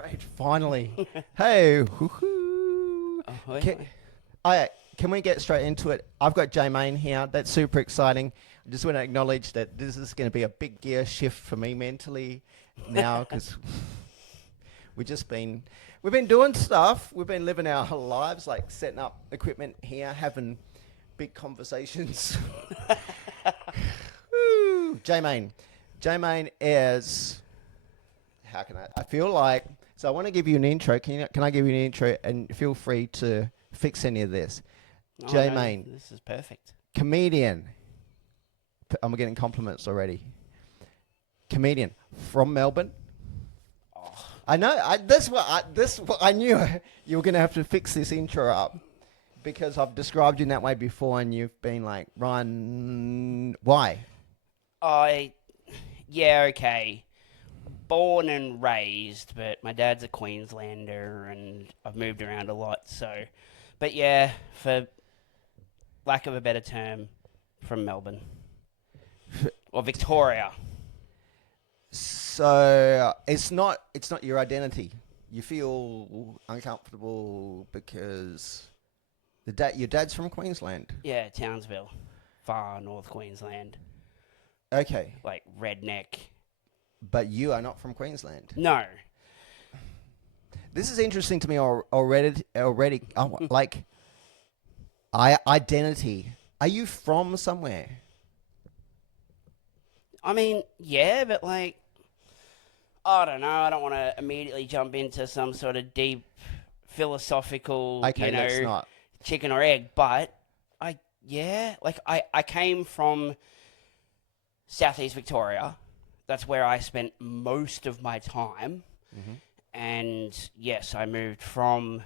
Great, finally. Hey, woohoo. Can we get straight into it? I've got Jay Mane here. That's super exciting. I just want to acknowledge that this is going to be a big gear shift for me mentally now because we've been doing stuff. We've been living our whole lives, like setting up equipment here, having big conversations. Woo. Jay Mane. Jay Mane is, how can I feel like, so I want to give you an intro. Can I give you an intro and feel free to fix any of this. Jay Mane. This is perfect. Comedian. I'm getting compliments already. Comedian from Melbourne. Oh. I know. I knew you were going to have to fix this intro up because I've described you in that way before, and you've been like, Ryan, why? Yeah, okay. Born and raised, but my dad's a Queenslander, and I've moved around a lot. So, but yeah, for lack of a better term, from Melbourne or Victoria. So it's not your identity. You feel uncomfortable because your dad's from Queensland. Yeah, Townsville, far North Queensland. Okay, Like redneck. but you are not from Queensland. No. This is interesting to me already. Like, identity. Are you from somewhere? I mean, yeah, but like, I don't know. I don't want to immediately jump into some sort of deep philosophical, Okay, let's not. chicken or egg. But I came from Southeast Victoria. That's where I spent most of my time. Mm-hmm. And yes, I moved from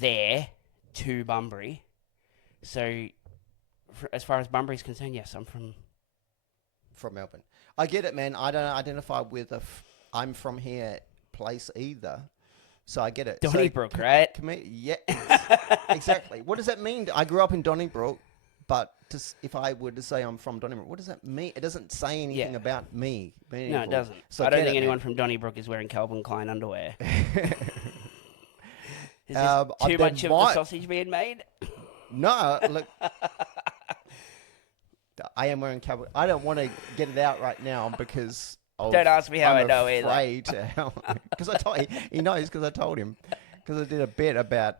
there to Bunbury. So as far as Bunbury's concerned, yes, I'm from Melbourne. I get it, man. I don't identify with I'm from here place either. So I get it. Donnybrook, right? Yeah, exactly. What does that mean? I grew up in Donnybrook, but if I were to say I'm from Donnybrook, what does that mean? It doesn't say anything about me. No, it doesn't. So I don't think anyone from Donnybrook is wearing Calvin Klein underwear. Is this too much of the sausage being made? No, look. I am wearing Calvin. I don't want to get it out right now because don't ask me how I'm I know afraid either. Because he knows because I told him because I did a bit about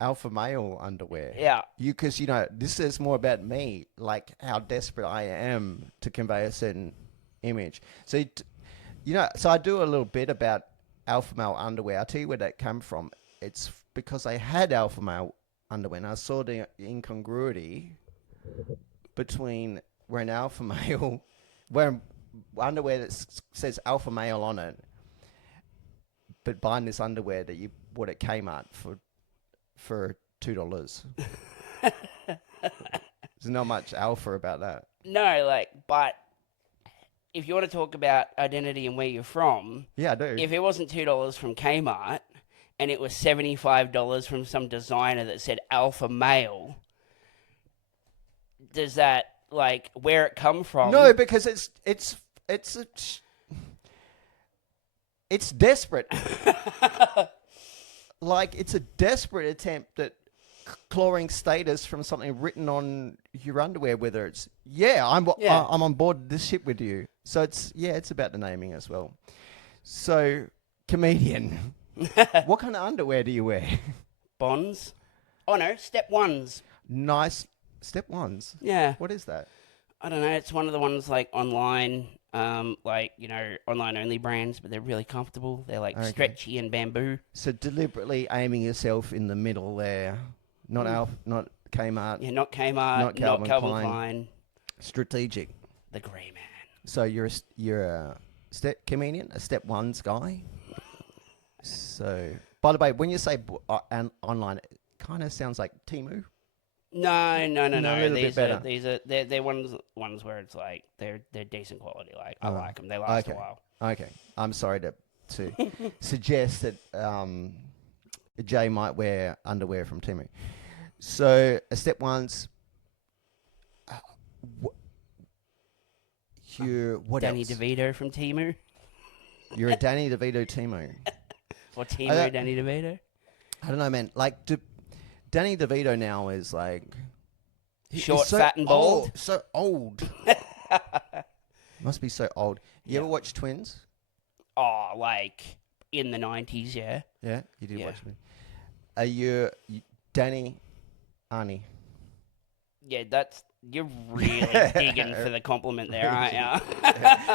alpha male underwear. Yeah. Because this says more about me, like how desperate I am to convey a certain image. So so I do a little bit about alpha male underwear. I'll tell you where that came from. It's because I had alpha male underwear and I saw the incongruity between wearing alpha male, wearing underwear that says alpha male on it, but buying this underwear that you bought at Kmart for $2. There's not much alpha about that. No, but if you want to talk about identity and where you're from, yeah, I do. If it wasn't $2 from Kmart and it was $75 from some designer that said alpha male, does that where it come from? No, because it's desperate. Like it's a desperate attempt at clawing status from something written on your underwear. Whether it's I'm on board this ship with you. So it's about the naming as well. So comedian, what kind of underwear do you wear? Bonds. Oh no, step ones. Nice. Step ones? Yeah. What is that? I don't know. It's one of the ones online, online only brands, but they're really comfortable. They're stretchy and bamboo. So deliberately aiming yourself in the middle there. Not not Kmart. Yeah, not Kmart, not Calvin Klein. Strategic. The grey man. So you're a step comedian, a step ones guy. So, by the way, when you say online, it kind of sounds like Temu. No. They're ones where it's they're decent quality. I like them. They last a while. Okay. I'm sorry to suggest that Jay might wear underwear from Temu. So a step one's what Danny else? DeVito from Temu. You're a Danny DeVito Temu. Or Timu Danny DeVito? I don't know, man. Like, Danny DeVito now is like... Short, so fat, and bald? old, so old. Must be so old. You ever watch Twins? Oh, like in the 90s, yeah. Yeah, you did watch me. Are you Danny, Arnie? Yeah, you're really digging for the compliment there, aren't you?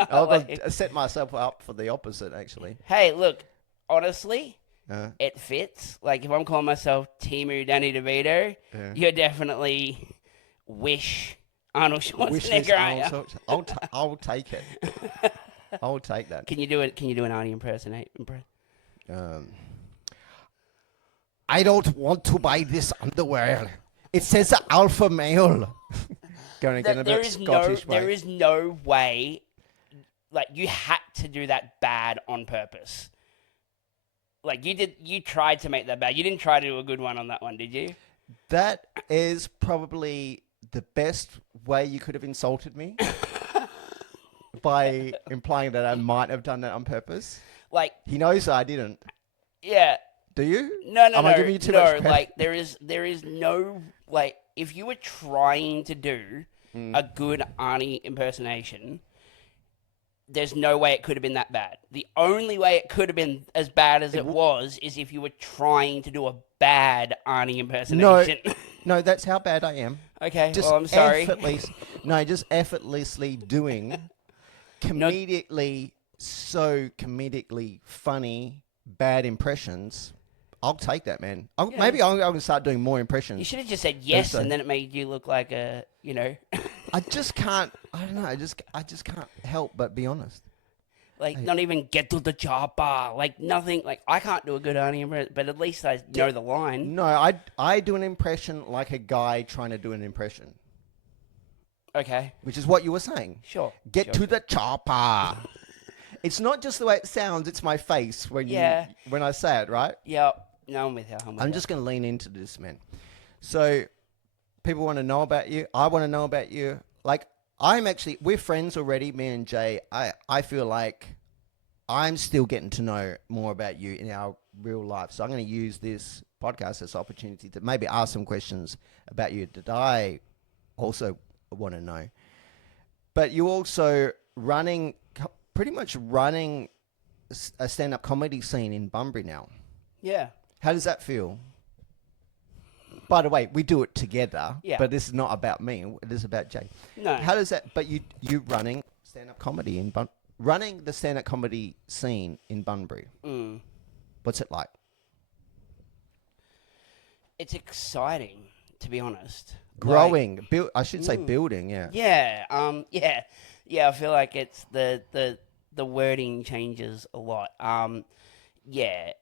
I'll set myself up for the opposite, actually. Hey, look, honestly, it fits. Like, if I'm calling myself Timu Danny DeVito, you're definitely Wish Arnold Schwarzenegger, aren't you? I'll take it. I'll take that. Can you do it? Can you do an Arnie impression? I don't want to buy this underwear. It says alpha male. Going to get a bit Scottish, there is no way. Like, you had to do that bad on purpose. Like, you tried to make that bad. You didn't try to do a good one on that one, did you? That is probably the best way you could have insulted me. By implying that I might have done that on purpose. Like, he knows I didn't. Yeah. Do you? No. Am I giving you too much credit? Like, there is no, like, if you were trying to do a good Arnie impersonation, there's no way it could have been that bad. The only way it could have been as bad as it was is if you were trying to do a bad Arnie impersonation. No, that's how bad I am. Okay, well, I'm sorry. Just effortlessly doing comedically funny, bad impressions. I'll take that, man. Maybe I'm going to start doing more impressions. You should have just said yes, and then it made you look like a, I just can't. I don't know. I just can't help but be honest. Like, not even get to the chopper. Like, nothing. Like, I can't do a good Arnie impression, but at least I know the line. No, I do an impression like a guy trying to do an impression. Okay. Which is what you were saying. Sure. Get to the chopper. It's not just the way it sounds, it's my face when I say it, right? Yeah. No, I'm with you. I'm just going to lean into this, man. So, people want to know about you. I want to know about you. Like, we're friends already, me and Jay. I feel like I'm still getting to know more about you in our real life. So I'm going to use this podcast as an opportunity to maybe ask some questions about you that I also want to know. But you also pretty much running a stand-up comedy scene in Bunbury now. Yeah. How does that feel? By the way, we do it together, but this is not about me. It is about Jay. No. How does that? But you running stand-up comedy running the stand-up comedy scene in Bunbury. What's it like? It's exciting, to be honest. Growing, I should say building. Yeah. Yeah. Yeah. I feel like it's the wording changes a lot. Yeah.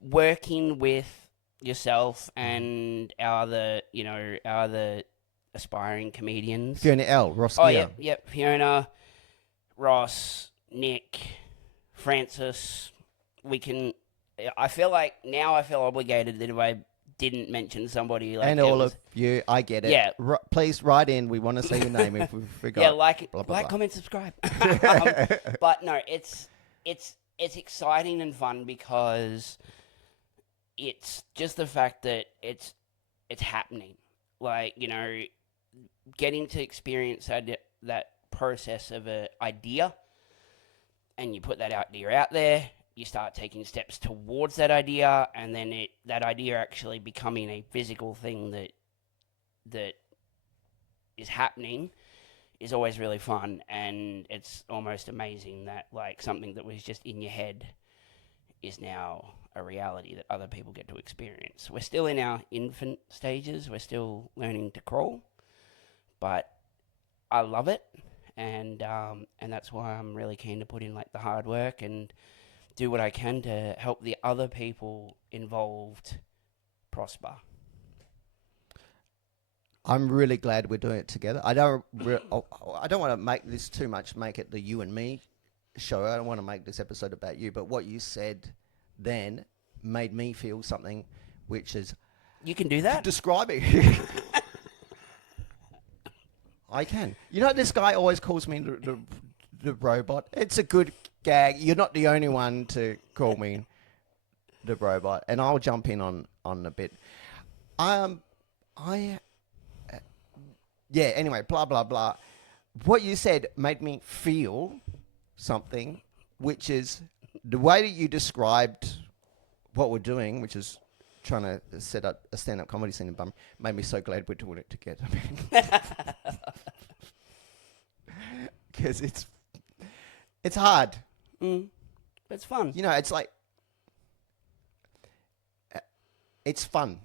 Working with yourself and our other aspiring comedians. Fiona L. Ross. Oh, yep. Fiona, Ross, Nick, Francis. I feel obligated that if I didn't mention somebody like... And all of you, I get it. Yeah. Please write in. We want to say your name if we forgot. Yeah, blah, blah, blah. comment, subscribe. But no, it's exciting and fun because it's just the fact that it's happening. Like, getting to experience that process of an idea, and you put that idea out there, you start taking steps towards that idea, and then that idea actually becoming a physical thing that is happening is always really fun. And it's almost amazing that, like, something that was just in your head is now a reality that other people get to experience. We're still in our infant stages. We're still learning to crawl, but I love it, and that's why I'm really keen to put in, like, the hard work and do what I can to help the other people involved prosper. I'm really glad we're doing it together. I don't want to make this too much, make it the you and me show. I don't want to make this episode about you, but what you said then made me feel something, which is... You can do that? Describing. I can. This guy always calls me the robot. It's a good gag. You're not the only one to call me the robot, and I'll jump in on a bit. I yeah. Anyway, blah blah blah. What you said made me feel something, which is the way that you described what we're doing, which is trying to set up a stand-up comedy scene in Bum, made me so glad we're doing it together. Because it's hard. It's fun. You know, it's like it's fun.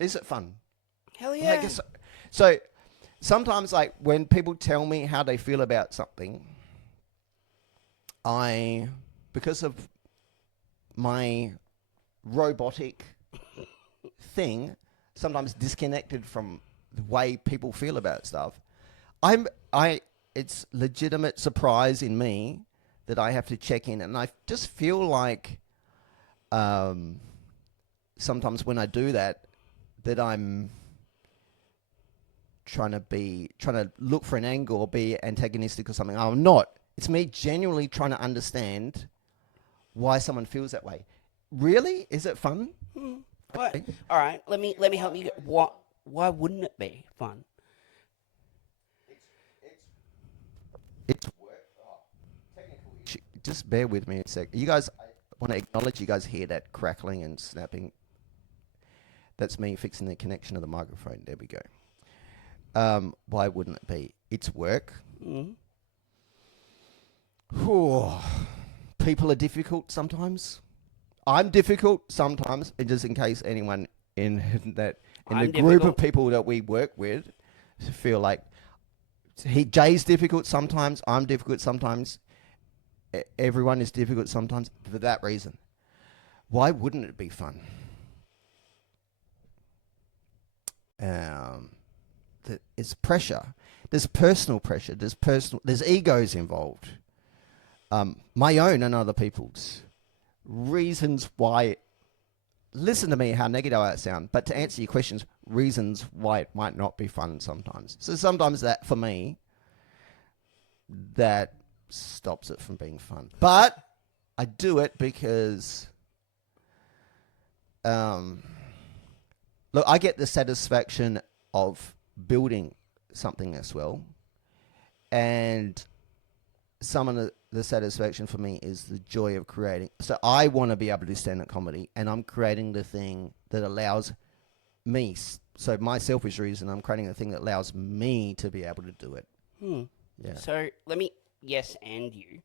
Is it fun? Hell yeah. Like so sometimes, like, when people tell me how they feel about something, because of my robotic thing, sometimes disconnected from the way people feel about stuff, it's legitimate surprise in me that I have to check in, and I just feel like sometimes when I do that I'm trying to look for an angle or be antagonistic or something. I'm not. It's me genuinely trying to understand why someone feels that way. Really? Is it fun? What? All right. Let me help you. Why wouldn't it be fun? It's work. Technical issue. Just bear with me a sec. You guys, I want to acknowledge you guys hear that crackling and snapping. That's me fixing the connection of the microphone. There we go. Why wouldn't it be? It's work. People are difficult sometimes. I'm difficult sometimes, and just in case anyone in the group of people that we work with feel like Jay's difficult sometimes, I'm difficult sometimes, everyone is difficult sometimes for that reason. Why wouldn't it be fun? It's pressure. There's personal pressure. There's egos involved. My own and other people's. Reasons why. Listen to me, how negative I sound. But to answer your questions, reasons why it might not be fun sometimes. So sometimes that, for me, that stops it from being fun. But I do it because, look, I get the satisfaction of building something as well. And some of the satisfaction for me is the joy of creating. So I want to be able to do stand-up comedy, and I'm creating the thing that allows me. So my selfish reason, I'm creating the thing that allows me to be able to do it. Yeah. So let me and you.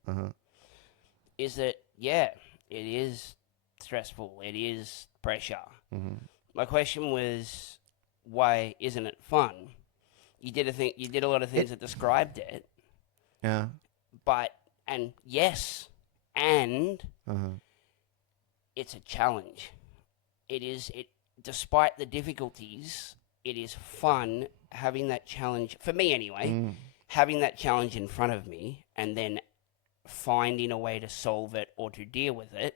Is that, yeah, it is stressful. It is pressure. My question was, why isn't it fun? You did a lot of things that described it. Yeah. It's a challenge. Despite the difficulties, it is fun having that challenge, for me anyway, having that challenge in front of me and then finding a way to solve it or to deal with it.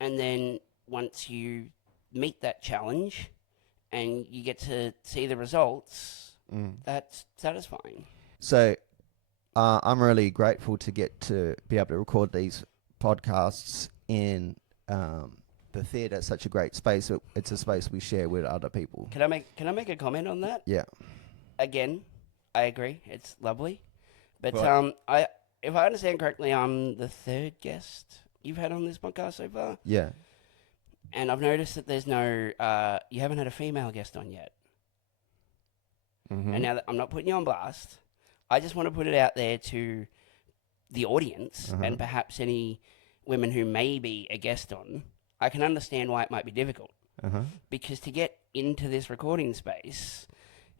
And then once you meet that challenge and you get to see the results, that's satisfying. So I'm really grateful to get to be able to record these podcasts in the theatre. It's such a great space. It's a space we share with other people. Can I make a comment on that? Yeah. Again, I agree. It's lovely. But right. if I understand correctly, I'm the third guest you've had on this podcast so far. Yeah. And I've noticed that there's no you haven't had a female guest on yet. And now that I'm not putting you on blast, I just want to put it out there to the audience and perhaps any women who may be a guest on. I can understand why it might be difficult. Because to get into this recording space,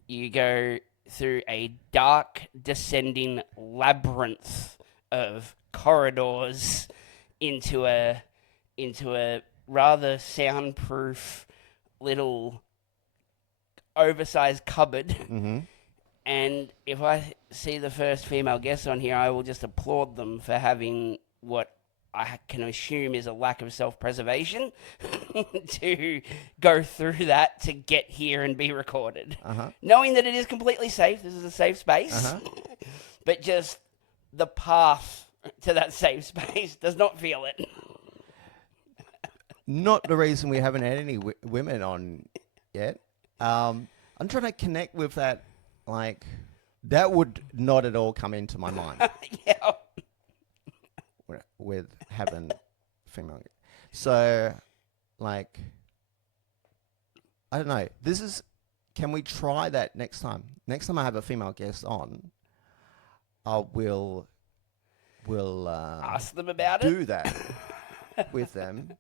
you go through a dark, descending labyrinth of corridors into a rather soundproof little oversized cupboard. And if I see the first female guest on here, I will just applaud them for having what I can assume is a lack of self-preservation to go through that to get here and be recorded. Knowing that it is completely safe, this is a safe space, but just the path to that safe space does not feel it. not the reason we haven't had any women on yet. I'm trying to connect with that. Like, that would not at all come into my mind Yeah. with having female. So, like, I don't know. Can we try that next time? Next time I have a female guest on, I will Ask them about it. do that with them.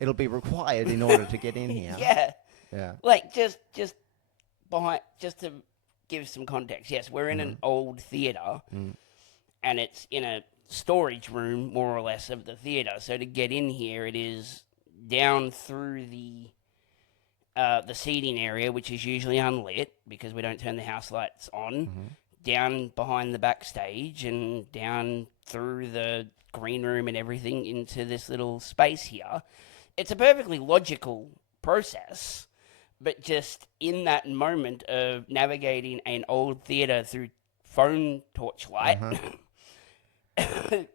It'll be required in order to get in here. Yeah. Yeah. Like just to give some context. Yes, we're in an old theater, and it's in a storage room, more or less, of the theater. So to get in here, it is down through the seating area, which is usually unlit because we don't turn the house lights on. Down behind the backstage and down through the green room and everything into this little space here. It's a perfectly logical process, but just in that moment of navigating an old theater through phone torchlight,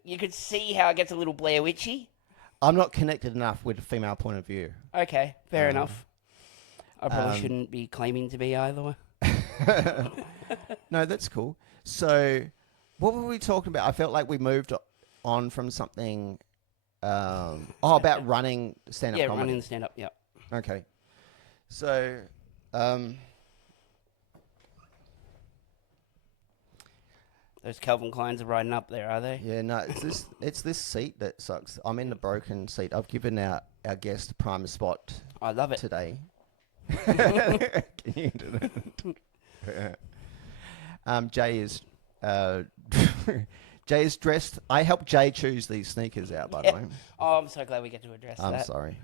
you could see how it gets a little Blair Witchy. I'm not connected enough with a female point of view. Okay, fair enough. I probably shouldn't be claiming to be either. No, that's cool. So, what were we talking about? I felt like we moved on from something. About running stand-up comedy. Yeah, running stand-up, yeah. Okay. So, those Calvin Kleins are riding up there, are they? yeah, no, it's this seat that sucks. I'm in the broken seat. I've given our guest a prime spot I love it. today. Can you do that? Jay is Jay is dressed. I helped Jay choose these sneakers out, by the way. Oh, I'm so glad we get to address that. I'm sorry.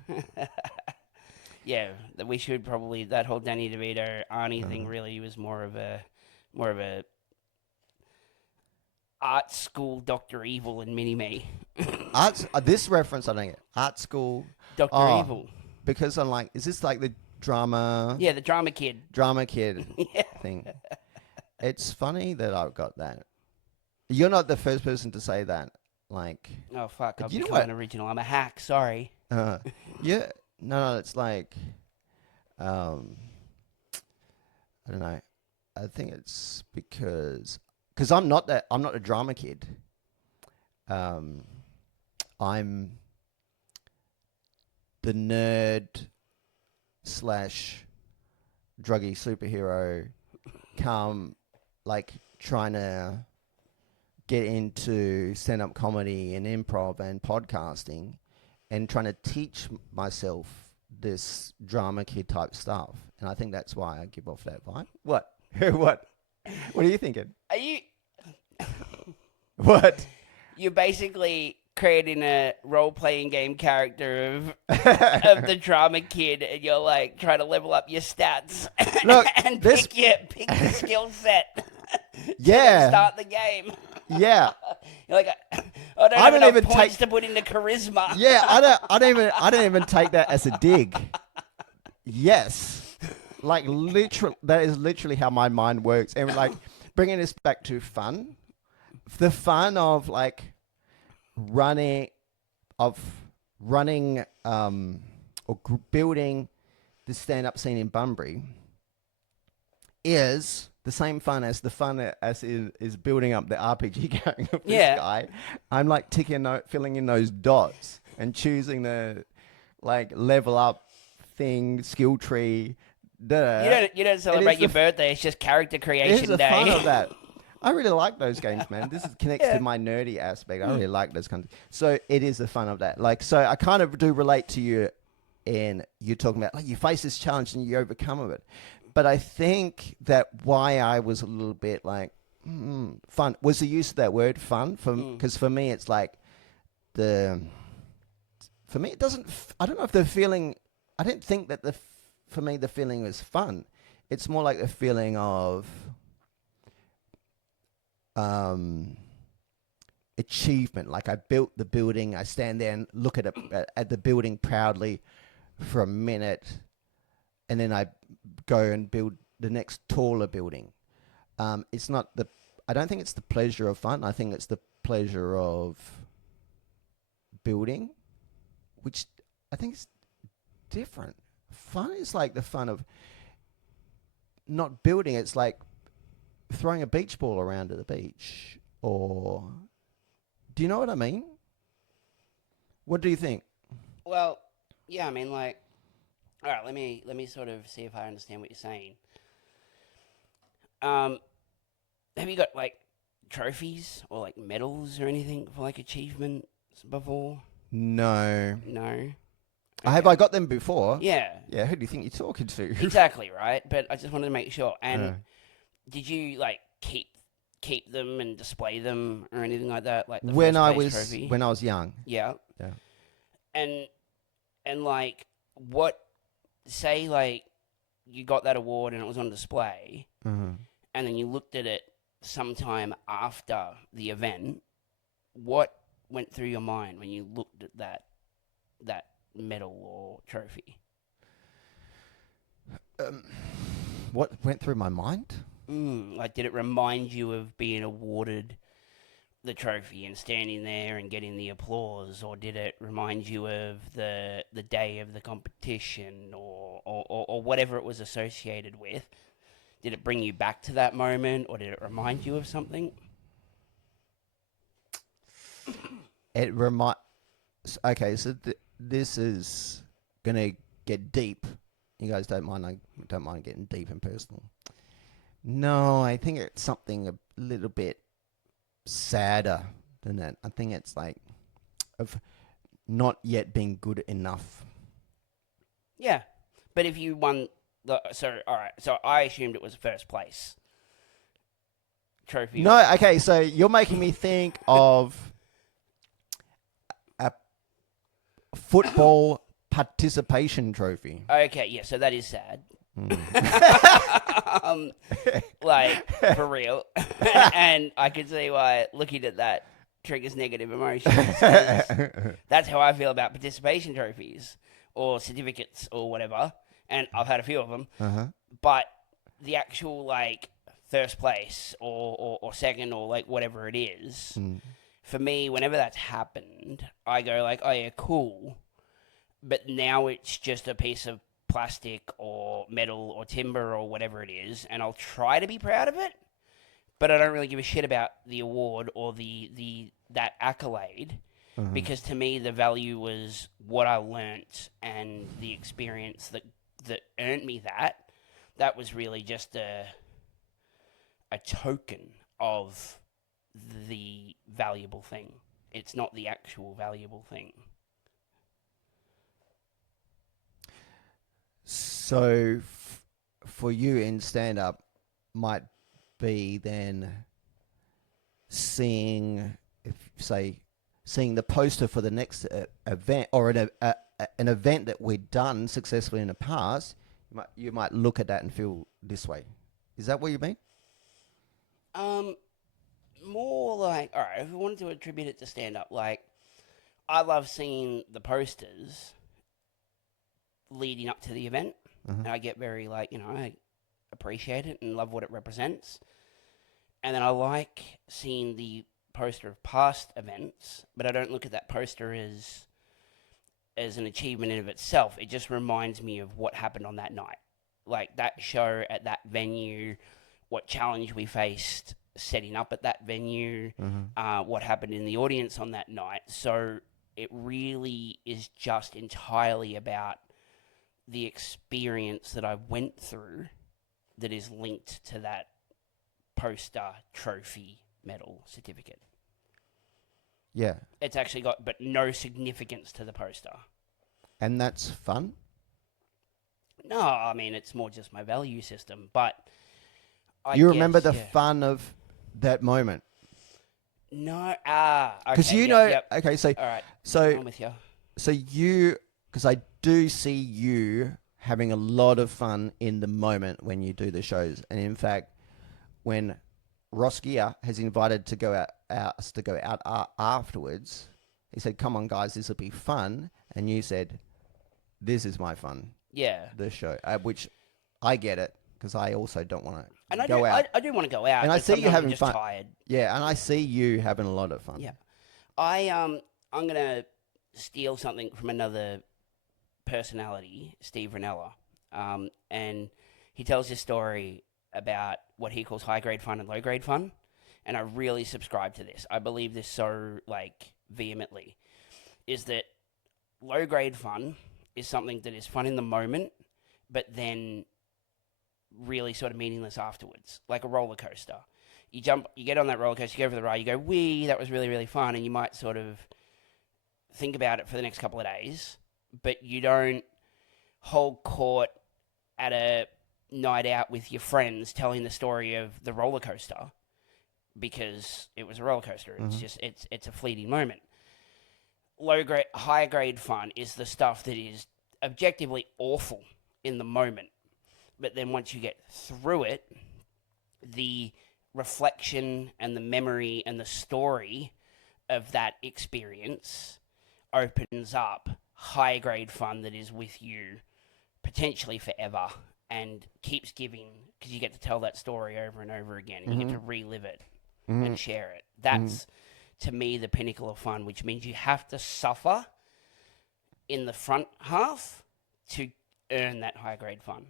Yeah, we should probably, that whole Danny DeVito Arnie thing really was more of a art school Dr. Evil and Mini-Me. This reference I don't get. Art school. Dr. Evil. Because I'm like, is this like the drama? Yeah, the drama kid. Drama kid thing. It's funny that I've got that. You're not the first person to say that. Like, oh fuck! I've you know become what? an original. I'm a hack. Sorry. Yeah, no, it's like, I don't know. I think it's because I'm not a drama kid. I'm the nerd / druggy superhero. Like trying to get into stand-up comedy and improv and podcasting and trying to teach myself this drama kid type stuff. And I think that's why I give off that vibe. What? What are you thinking? Are you? What? You're basically creating a role-playing game character of the drama kid, and you're like trying to level up your stats. Look, and pick your skill set. Yeah. To start the game. Yeah. You're like, I don't have enough points to put into charisma. Yeah, I don't even take that as a dig. Yes. Like literally, that is literally how my mind works. And like bringing this back to fun, the fun of like running building the stand-up scene in Bunbury is the same fun as is building up the RPG gang of this guy. I'm like filling in those dots and choosing the like level up thing, skill tree. You don't celebrate your birthday. It's just character creation day. There's the fun of that. I really like those games, man. This connects to my nerdy aspect. I really like those kinds. So it is the fun of that. Like, so I kind of do relate to you, and you're talking about like you face this challenge and you overcome it. But I think that why I was a little bit like fun was the use of that word fun. Because for me, it's like for me it doesn't. I don't know if the feeling. I didn't think that for me the feeling was fun. It's more like the feeling of achievement. Like I built the building. I stand there and look at the building proudly for a minute, and then I go and build the next taller building. It's not I don't think it's the pleasure of fun. I think it's the pleasure of building, which I think it's different. Fun is like the fun of not building. It's like throwing a beach ball around at the beach, or do you know what I mean? What do you think? Well, yeah, I mean, like, all right, let me sort of see if I understand what you're saying. Have you got like trophies or like medals or anything for like achievements before? No. No. Have I got them before? Yeah. Yeah, who do you think you're talking to? Exactly, right? But I just wanted to make sure. And Uh, did you like keep them and display them or anything like that? Like the when first I place was trophy? when I was young. Yeah. Yeah. And like what say like you got that award and it was on display Uh-huh. and then you looked at it sometime after the event, what went through your mind when you looked at that medal or trophy? What went through my mind? Like, did it remind you of being awarded the trophy and standing there and getting the applause, or did it remind you of the day of the competition, or whatever it was associated with? Did it bring you back to that moment, or did it remind you of something? It remind. Okay, so this is gonna get deep. You guys don't mind? I don't mind getting deep and personal. No, I think it's something a little bit sadder than that. I think it's like of not yet being good enough. Yeah, but if you won all right, so I assumed it was first place trophy. No, okay, so you're making me think of a football participation trophy. Okay, yeah, so that is sad. Mm. Like, for real. And I can see why looking at that triggers negative emotions. 'Cause that's how I feel about participation trophies or certificates or whatever. And I've had a few of them. Uh-huh. But the actual, like, first place or second or, like, whatever it is, for me, whenever that's happened, I go, like, oh, yeah, cool. But now it's just a piece of plastic or metal or timber or whatever it is, and I'll try to be proud of it, but I don't really give a shit about the award or that accolade, because to me the value was what I learnt and the experience that earned me that. That was really just a token of the valuable thing. It's not the actual valuable thing. So, for you in stand-up, might be then seeing the poster for the next event, or an event that we've done successfully in the past. You might look at that and feel this way. Is that what you mean? More like, all right, if we wanted to attribute it to stand-up, like, I love seeing the posters leading up to the event, and I get very, like, I appreciate it and love what it represents. And then I like seeing the poster of past events, but I don't look at that poster as an achievement in of itself. It just reminds me of what happened on that night, like that show at that venue, what challenge we faced setting up at that venue, what happened in the audience on that night. So it really is just entirely about the experience that I went through that is linked to that poster, trophy, medal, certificate. Yeah. It's actually got but no significance to the poster. And that's fun? No, I mean, it's more just my value system, but you remember the fun of that moment? No, because okay, okay, so all right, so I'm with you. So because I do see you having a lot of fun in the moment when you do the shows, and in fact, when Ross Gear has invited to go out afterwards, he said, "Come on, guys, this will be fun," and you said, "This is my fun." Yeah, the show, which I get it because I also don't want and to go out. I do want to go out, and I see you having I'm just fun. Tired. Yeah, and I see you having a lot of fun. Yeah, I'm gonna steal something from another personality, Steve Ranella, and he tells his story about what he calls high grade fun and low grade fun, and I really subscribe to this. I believe this so vehemently. Is that low grade fun is something that is fun in the moment, but then really sort of meaningless afterwards, like a roller coaster. You get on that roller coaster, you go over the ride, you go, wee, that was really, really fun, and you might sort of think about it for the next couple of days, but you don't hold court at a night out with your friends telling the story of the roller coaster because it was a roller coaster. It's just, it's a fleeting moment. Higher grade fun is the stuff that is objectively awful in the moment, but then once you get through it, the reflection and the memory and the story of that experience opens up high grade fun that is with you potentially forever and keeps giving because you get to tell that story over and over again and you get to relive it and share it. That's to me the pinnacle of fun, which means you have to suffer in the front half to earn that high grade fun.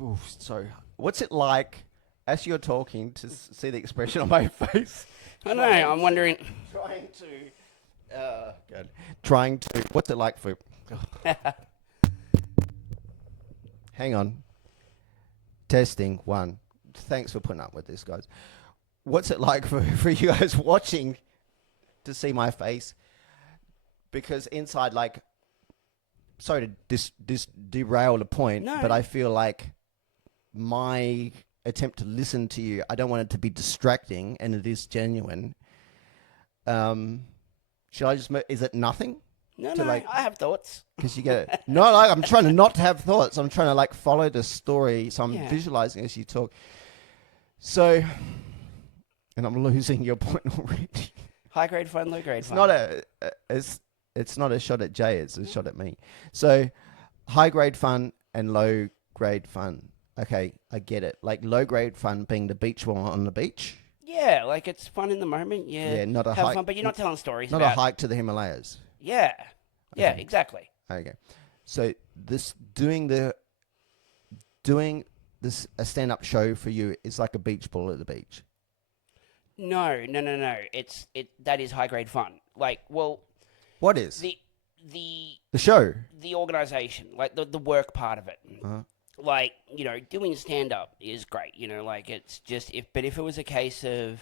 Ooh, so what's it like as you're talking to see the expression on my face? I know, I'm wondering. Trying to, what's it like for, hang on. Testing, 1. Thanks for putting up with this, guys. What's it like for you guys watching to see my face? Because inside, sorry to derail the point, but I feel like my attempt to listen to you, I don't want it to be distracting, and it is genuine. Should I just, is it nothing? No, I have thoughts. Because you get it. No, I'm trying to not have thoughts. I'm trying to follow the story. So I'm visualizing as you talk. So, and I'm losing your point already. High grade fun, low grade fun. It's not a shot at Jay. It's a shot at me. So, high grade fun and low grade fun. Okay, I get it. Low grade fun being the beach ball on the beach. Yeah, it's fun in the moment. Yeah, not a have hike, fun, but you're not telling stories. Not about a hike to the Himalayas. Yeah, yeah, exactly. Okay, so doing this a stand-up show for you is like a beach ball at the beach. No. That is high grade fun. What is the show? The organization, the work part of it. Doing stand-up is great. It's just if it was a case of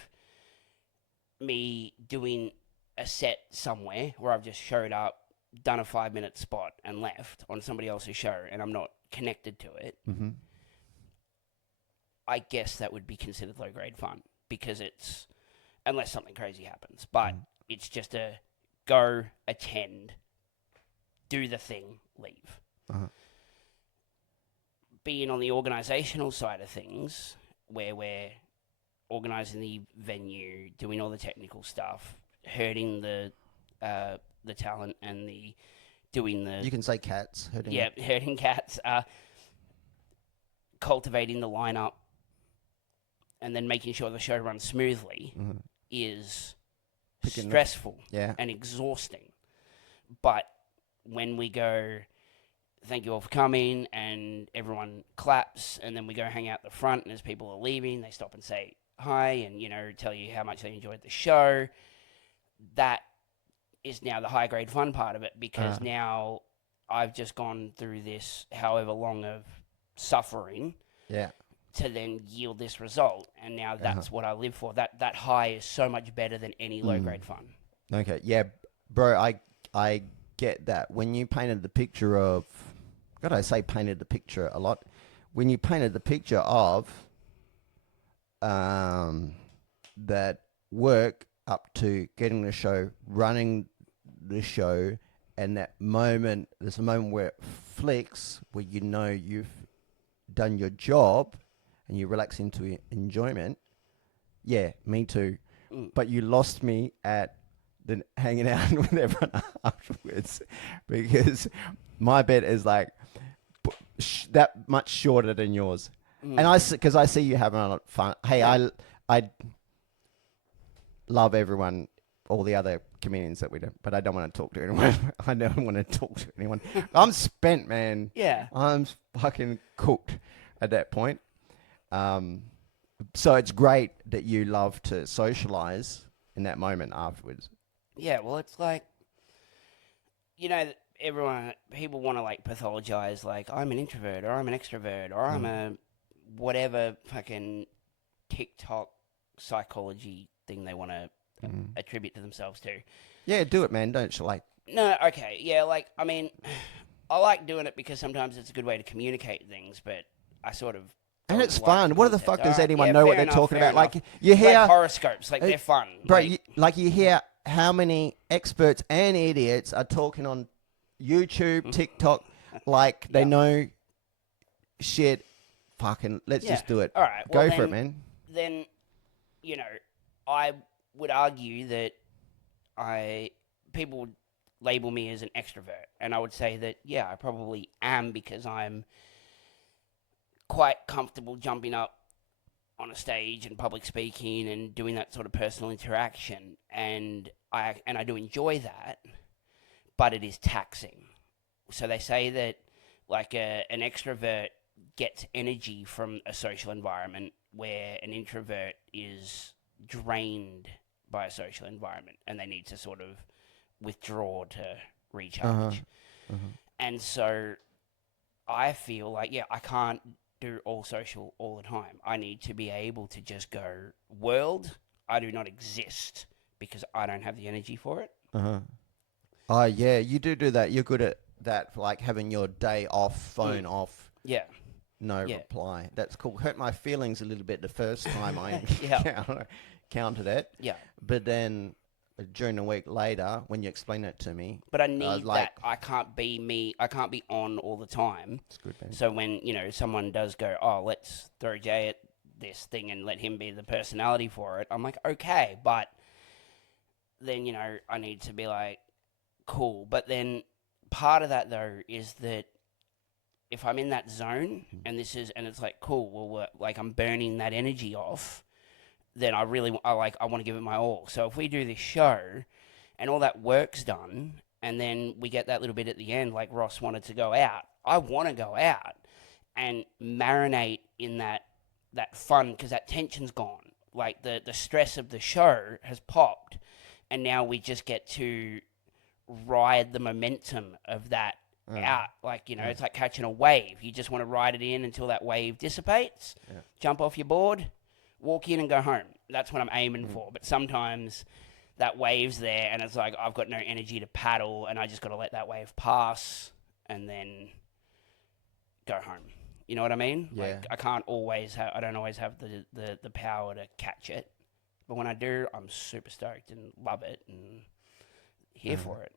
me doing a set somewhere where I've just showed up, done a 5-minute spot and left on somebody else's show and I'm not connected to it, I guess that would be considered low-grade fun because it's, unless something crazy happens, but it's just a go, attend, do the thing, leave. Being on the organisational side of things, where we're organising the venue, doing all the technical stuff, herding the talent and doing the... You can say cats. Herding cats. Cultivating the lineup and then making sure the show runs smoothly is stressful and exhausting. But when we go, thank you all for coming, and everyone claps, and then we go hang out the front, and as people are leaving, they stop and say hi and, tell you how much they enjoyed the show. That is now the high-grade fun part of it, because now I've just gone through this however long of suffering to then yield this result, and now that's what I live for. That high is so much better than any low-grade fun. Okay, yeah, bro, I get that. When you painted the picture of... God, I say painted the picture a lot. When you painted the picture of that work up to getting the show, running the show, and that moment, there's a moment where it flicks, where you've done your job and you relax into enjoyment. Yeah, me too. But you lost me at the hanging out with everyone afterwards, because my bet is that much shorter than yours. And because I see you having a lot of fun. Hey, I love everyone, all the other comedians that we don't, but I don't want to talk to anyone. I don't want to talk to anyone. I'm spent, man. Yeah. I'm fucking cooked at that point. So it's great that you love to socialize in that moment afterwards. Yeah, well, it's like, people want to like pathologize, like, I'm an introvert, or I'm an extrovert, or I'm a whatever fucking TikTok psychology thing they want to attribute to themselves to. Yeah, do it, man. Don't like. No, okay, yeah, like, I mean, I like doing it because sometimes it's a good way to communicate things, but I sort of. And it's like fun. What the concept. fuck does Alright, anyone yeah, know what fair they're enough, talking fair about? enough. Like you hear like horoscopes, like they're fun. bro. You hear how many experts and idiots are talking on YouTube, TikTok, like they know shit. Fucking, let's just do it. All right, Go well, for it, man. Then, I would argue that people would label me as an extrovert, and I would say that I probably am because I'm quite comfortable jumping up on a stage and public speaking and doing that sort of personal interaction, and I do enjoy that, but it is taxing. So they say that like an extrovert gets energy from a social environment where an introvert is drained by a social environment and they need to sort of withdraw to recharge. And so I feel like, I can't do all social all the time. I need to be able to just go, world, I do not exist because I don't have the energy for it. Oh, yeah, you do that. You're good at that, like having your day off, phone off. Yeah. No reply. That's cool. Hurt my feelings a little bit the first time I counted it. Yeah. But then during a week later, when you explain it to me. But I need that. I can't be me. I can't be on all the time. It's good, man. So when, someone does go, oh, let's throw Jay at this thing and let him be the personality for it, I'm like, okay. But then, I need to be like, cool. But then part of that, though, is that if I'm in that zone and it's like, cool, well, like I'm burning that energy off, then I want to give it my all. So if we do this show and all that work's done and then we get that little bit at the end, like Ross wanted to go out, I want to go out and marinate in that fun because that tension's gone. Like the stress of the show has popped and now we just get to ride the momentum of that out. Like, it's like catching a wave. You just want to ride it in until that wave dissipates, jump off your board, walk in and go home. That's what I'm aiming for. But sometimes that wave's there and it's like I've got no energy to paddle and I just got to let that wave pass and then go home. You know what I mean? Yeah. Like I don't always have the power to catch it. But when I do, I'm super stoked and love it and here for it.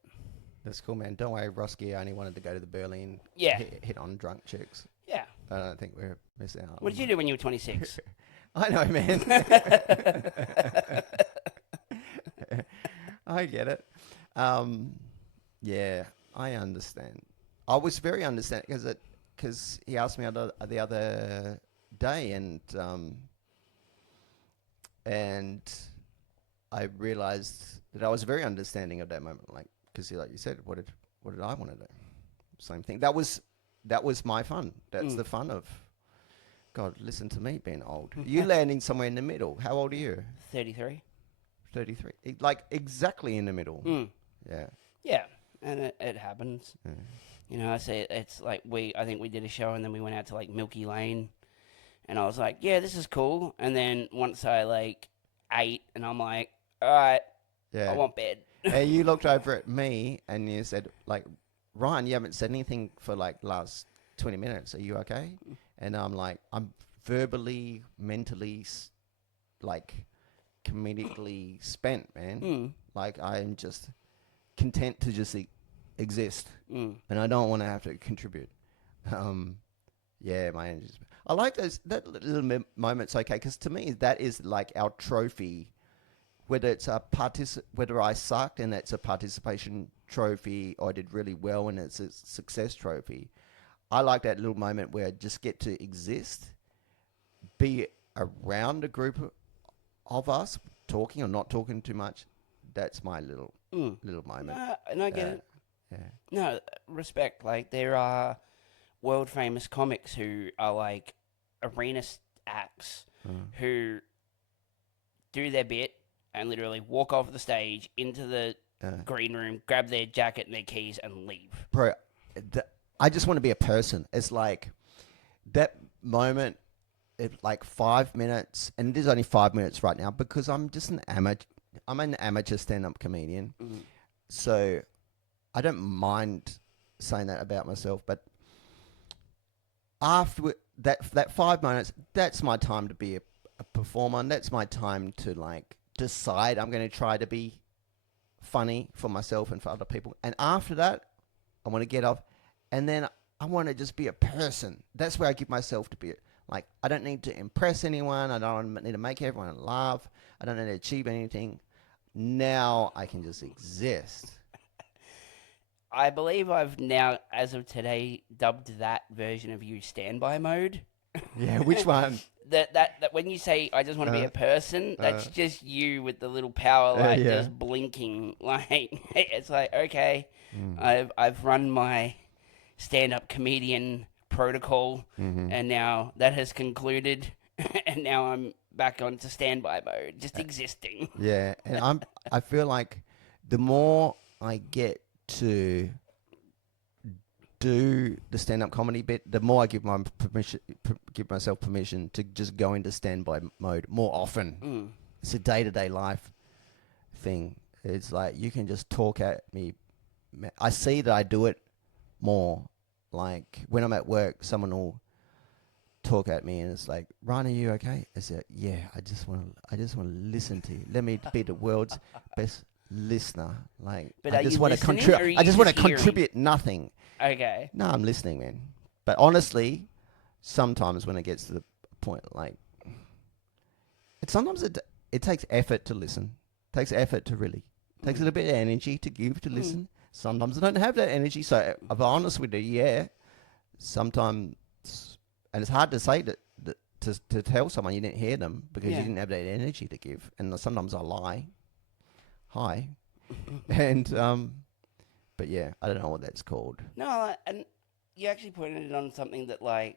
That's cool, man. Don't worry, Roski only wanted to go to the Berlin. Yeah. Hit on drunk chicks. Yeah. I don't think we're missing out. What did you do when you were 26? I know, man. I get it. Yeah, I understand. I was very understanding because he asked me the other day, and I realized that I was very understanding of that moment, like because like you said, what did I want to do? Same thing. That was my fun. That's the fun of. God, listen to me being old. You landing somewhere in the middle. How old are you? 33. 33. Like exactly in the middle. Yeah. Yeah, and it happens. I say it's like I think we did a show and then we went out to like Milky Lane and I was like, yeah, this is cool. And then once I like ate and I'm like, all right, I want bed. And you looked over at me and you said like, Ryan, you haven't said anything for like last 20 minutes. Are you okay? And I'm like, I'm verbally, mentally, like, comedically spent, man. Like, I'm just content to just exist. And I don't want to have to contribute. Yeah, my energy's... I like that little moment's okay, because to me, that is like our trophy. Whether I sucked and it's a participation trophy, or I did really well and it's a success trophy. I like that little moment where I just get to exist, be around a group of us, talking or not talking too much, That's my little moment. No, and I get it. Yeah. No, respect. Like, there are world famous comics who are like arena acts who do their bit and literally walk off the stage into the green room, grab their jacket and their keys, and leave. Bro, I just want to be a person. It's like that moment, like 5 minutes, and it is only 5 minutes right now because I'm just an amateur. I'm an amateur stand-up comedian, so I don't mind saying that about myself. But after that 5 minutes, that's my time to be a performer. And that's my time to like decide I'm going to try to be funny for myself and for other people. And after that, I want to get off, and then I want to just be a person. That's where I give myself to be. Like, I don't need to impress anyone. I don't need to make everyone laugh. I don't need to achieve anything. Now I can just exist. I believe I've now, as of today, dubbed that version of you standby mode. Yeah, which one? That when you say I just want to be a person, that's just you with the little power light just blinking. Like, it's like, okay, I've run my stand-up comedian protocol, and now that has concluded, and now I'm back onto standby mode, just existing. Yeah, and I feel like the more I get to do the stand-up comedy bit, the more I give myself permission to just go into standby mode more often. It's a day-to-day life thing. It's like you can just talk at me. I see that I do it more. Like when I'm at work, someone will talk at me, and it's like, "Ryan, are you okay?" I said, "Yeah, I just want to listen to you. Let me be the world's best listener." Like, but I just want to contribute. I just want to contribute nothing. Okay. No, I'm listening, man. But honestly, sometimes when it gets to the point, like, it takes effort to listen. It takes effort to really. It takes a little bit of energy to give to listen. Sometimes I don't have that energy. So, if I'm honest with you, yeah, sometimes, and it's hard to say that to tell someone you didn't hear them because you didn't have that energy to give. And sometimes I lie. Hi. And, but yeah, I don't know what that's called. No, and you actually pointed it on something that, like,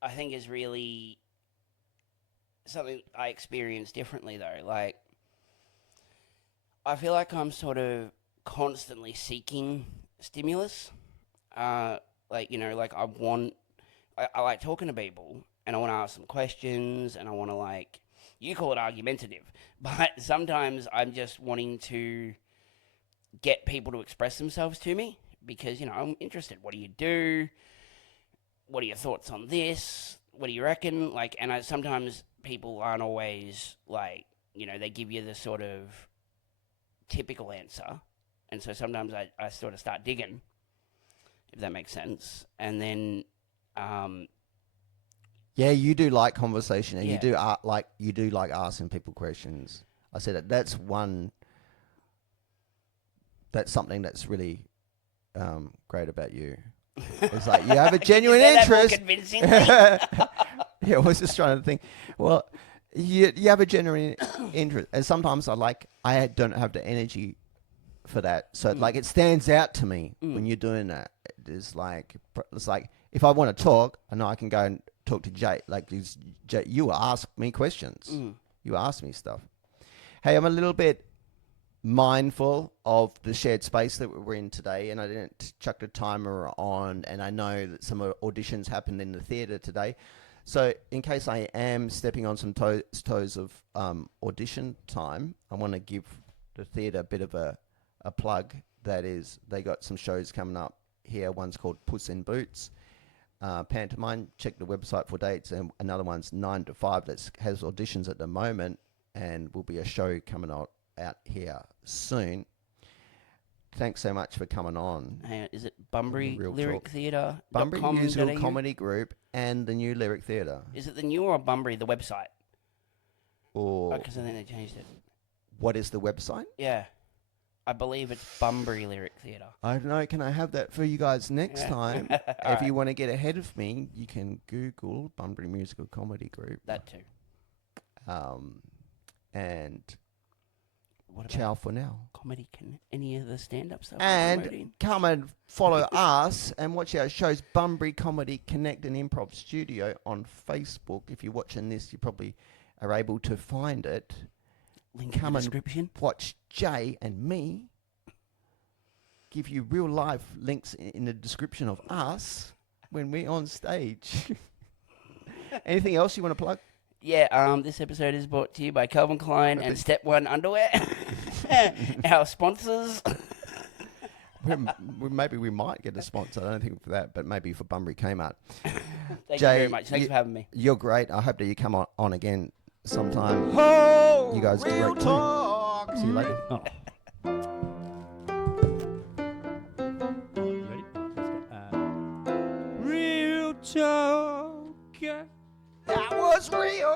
I think is really something I experience differently, though. Like, I feel like I'm sort of constantly seeking stimulus. Like, you know, like I like talking to people, and I want to ask them questions, and I want to, like, you call it argumentative, but sometimes I'm just wanting to get people to express themselves to me because, you know, I'm interested. What do you do? What are your thoughts on this? What do you reckon? Like, and sometimes people aren't always like, you know, they give you the sort of typical answer. And so sometimes I sort of start digging, if that makes sense. And then, yeah, you do like conversation, and you do like asking people questions. I said that's something that's really great about you. It's like you have a genuine interest. Yeah, I was just trying to think. Well, you have a genuine interest, and sometimes I don't have the energy for that. So like it stands out to me when you're doing that. It's like if I want to talk, I know I can go and talk to Jay. Like Jay, you ask me questions. You ask me stuff. Hey, I'm a little bit mindful of the shared space that we're in today, and I didn't chuck the timer on, and I know that some auditions happened in the theatre today. So in case I am stepping on some toes of audition time, I want to give the theatre a bit of a plug. That is, they got some shows coming up here. One's called Puss in Boots Pantomime. Check the website for dates, and another one's 9 to 5 that has auditions at the moment, and will be a show coming out here soon. Thanks so much for coming on. Is it Bunbury Lyric Theatre? Bunbury Musical Comedy Group and the New Lyric Theatre. Is it the new or Bunbury, the website? Or because I think they changed it. What is the website? Yeah. I believe it's Bunbury Lyric Theatre. I don't know. Can I have that for you guys next time? If you want to get ahead of me, you can Google Bunbury Musical Comedy Group. That too. And What about Ciao for now. comedy? Can any of the stand-up stuff? And come and follow us and watch our shows, Bunbury Comedy Connect and Improv Studio on Facebook. If you're watching this, you probably are able to find it. Link in the description. Watch Jay and me give you real life links in the description of us when we're on stage. Anything else you want to plug? Yeah, this episode is brought to you by Calvin Klein and Step One Underwear, our sponsors. Maybe we might get a sponsor. I don't think for that, but maybe for Bunbury Kmart. Thank Jay, you very much. Thanks for having me. You're great. I hope that you come on again sometime. You guys do great too. See you later. Oh. You ready? Let's go. Real talk. That was real.